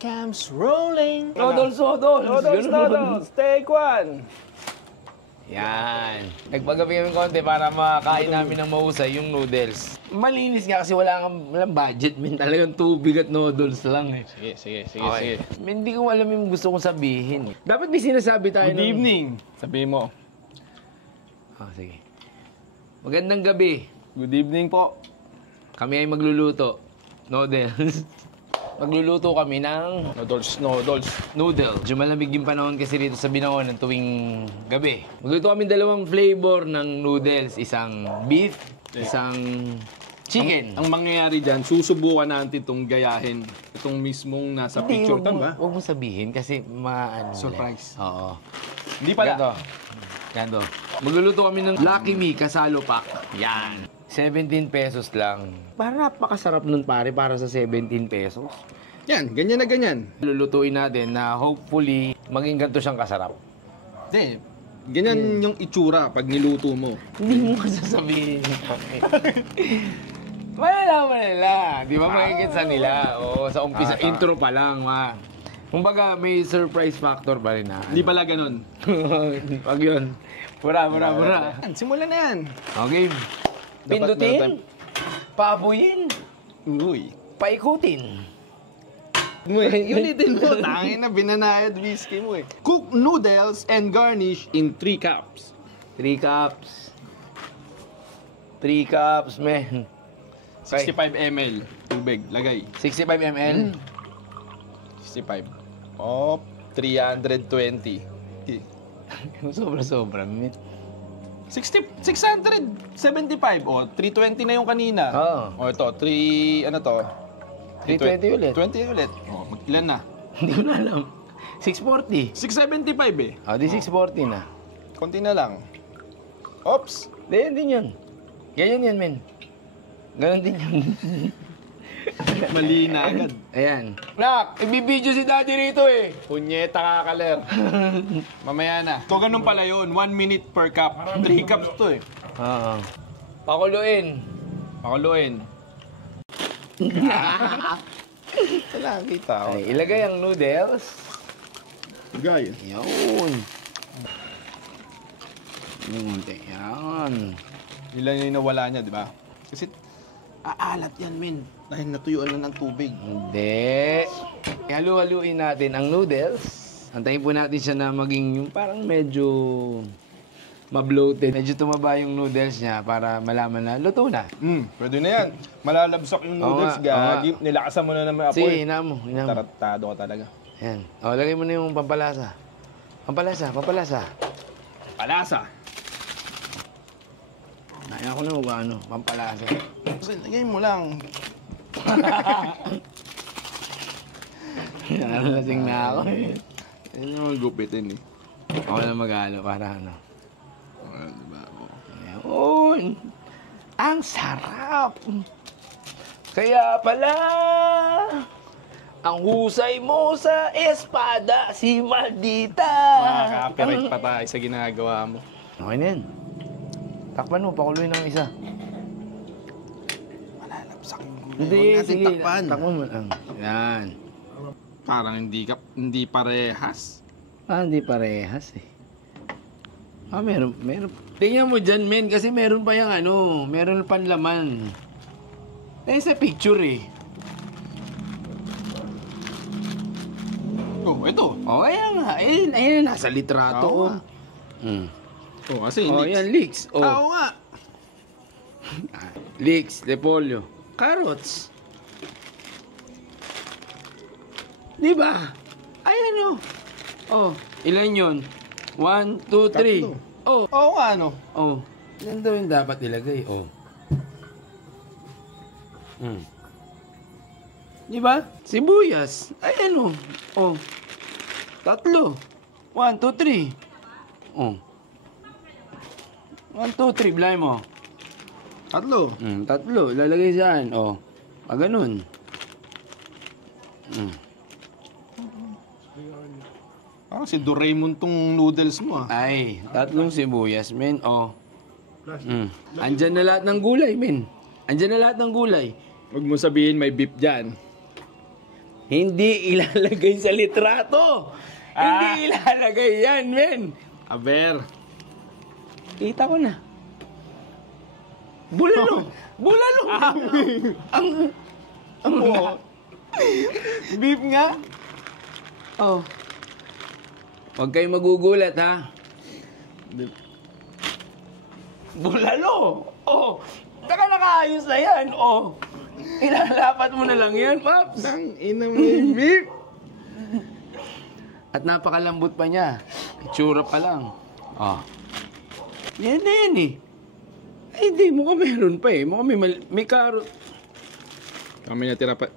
Cams rolling. Noodles. Noodles. Take one. Yan. Nagpagabi kami konti para makain namin ng mahusay yung noodles. Malinis nga kasi walang budget, min. Talagang tubig at noodles lang eh. Sige. Hindi ko alam yung gusto kong sabihin. Dapat may sinasabi tayo. Good evening. Sabihin mo. Sige. Magandang gabi. Good evening po. Kami ay magluluto. Noodles. Magluluto kami ng Noodles. noodles. Medyo malamig yung panahon kasi dito sa Binangon ng tuwing gabi. Magluto kami dalawang flavor ng noodles. Isang beef, isang chicken. Ang mangyayari dyan, susubukan natin itong gayahin. Itong mismong nasa picture. Tama ba? Huwag mo sabihin kasi Surprise. Oo. Hindi pala. Ganto. Magluluto kami ng Lucky Me Kasalo Pack. Yan. 17 pesos lang. Parang napakasarap nun pare para sa 17 pesos. Yan, ganyan na ganyan. Lulutuin natin na hopefully maging ganito siyang kasarap. Hindi. Ganyan yung itsura pag niluto mo. Hindi mo masasabihin. Malalaman nila. Di ba makikita sa nila? Oo, sa umpisa, intro pa lang. Kumbaga, may surprise factor pa rin na. Hindi pala ganun. Pag yun. Pura. Simulan na yan. Okay. Pindutin. Pabuyin. Uy. Paikutin. Ulitin mo. Tangin na, binanayad whiskey mo eh. Cook noodles and garnish in 3 cups. 3 cups. 3 cups, man. 65 ml tubig. Lagay. 65 ml? 65. Oh, 320. Sobra-sobra, man. 675. O, 320 na yung kanina. Oo. O, ito, 320 ulit. 20 ulit. O, ilan na? Hindi ko na alam. 640. 675 eh. Di 640 na. Konti na lang. Oops. Hindi yun. Ganyan yan, men. Ganon din yun. Mali na agad. Ayan. Nak, ibibidyo si daddy rito eh. Punyeta ka, kaler. Mamaya na. So, ganun pala yun. 1 minute per cup. 3 cups to eh. Oo. Pakuluin. Wala, kita ako. Ay, ilagay ang noodles. Gay. Yun. Munti. Yan. Ilan yung nawala niya, di ba? Kasi aalat yan, men. Dahil natuyuan na ng tubig. Hindi. Halu-haluin natin ang noodles. Antayin po natin siya na maging yung parang medyo ma-bloated. Medyo tumaba yung noodles niya para malaman na luto na. Pwede na yan. Malalabsak yung noodles, gagi. Nilakasan mo na naman apoy. Sige, hinamo. Taratado ka talaga. Yan. Lagay mo na yung pampalasa. Pampalasa. Palasa. Naya ko na ano, pampalasa. Lagay mo lang. Nalasing na ako eh. Yan yung gupitin eh. Ako na mag-alo para ano. Diba? Ayun. Ang sarap. Kaya pala, ang husay mo sa espada, si Maldita. Makaka-copyright pa tayo sa ginagawa mo. Okay na yan. Takpan mo, pakuluin ng isa. Malalabsak yung gulay. Hindi, Huwag natin sige. takpan. Takpan mo lang. Yan. Parang hindi parehas. Hindi parehas eh. Meron. Tingnan mo dyan, men, kasi meron pa yung ano, meron panlaman. Sa picture eh. Oh, ito. Ayan nga. Ayan, nasa litrato. Oo nga. Kasi leeks. Yan, leeks. Oo nga. Leeks, repolyo. Carrots. Di ba? Ayan ilan yun? 1, 2, 3. Oo nga, ano? Yan daw yung dapat ilagay. Di ba? Sibuyas. Ayan 3. 1, 2, 3. 1, 2, 3. Bilay mo. 3. 3. Lalagay saan? Ganun. Parang si Doraemon tong noodles mo ah. Ay, 3 sibuyas, men. Andyan na lahat ng gulay, men. Andyan na lahat ng gulay. Huwag mo sabihin may beef dyan. Hindi ilalagay sa litrato. Hindi ilalagay yan, men. Aber. Kita ko na. Bulalo. Bulalo. Ang Beef nga. Oh. Huwag kayong magugulat, ha? Bulalo. Oh. Saka nakaayos na yan. Oh. Ilalapat mo na lang yan, Paps. Ang ina mo yung beef. At napakalambot pa niya. Itsura pa lang. Oh. Yan na yan eh. Ay, di. Mukhang meron pa eh. Mukhang may carrot. Kami natira pa.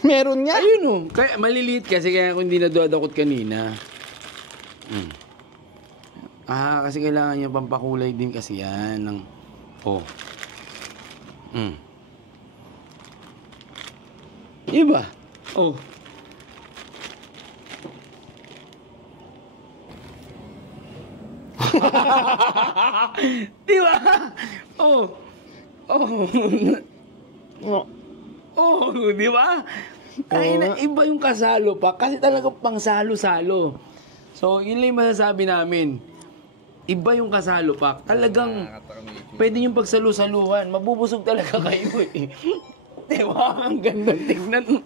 Meron nga. Ayun oh. Kaya, maliliit kasi kaya kung hindi nadadakot kanina. Kasi kailangan niya pampakulay din kasi yan. Ng, oh. Iba? Oh. Diba? Oh. Oh. Oh, di ba? Ay, iba yung kasalo pa. Kasi talaga pang salo-salo. So, yun lang yung masasabi namin. Iba yung kasalo pa. Talagang pwede yung pagsalo-saluhan. Mabubusog talaga kayo eh. Di ba? Ang ganda tignan.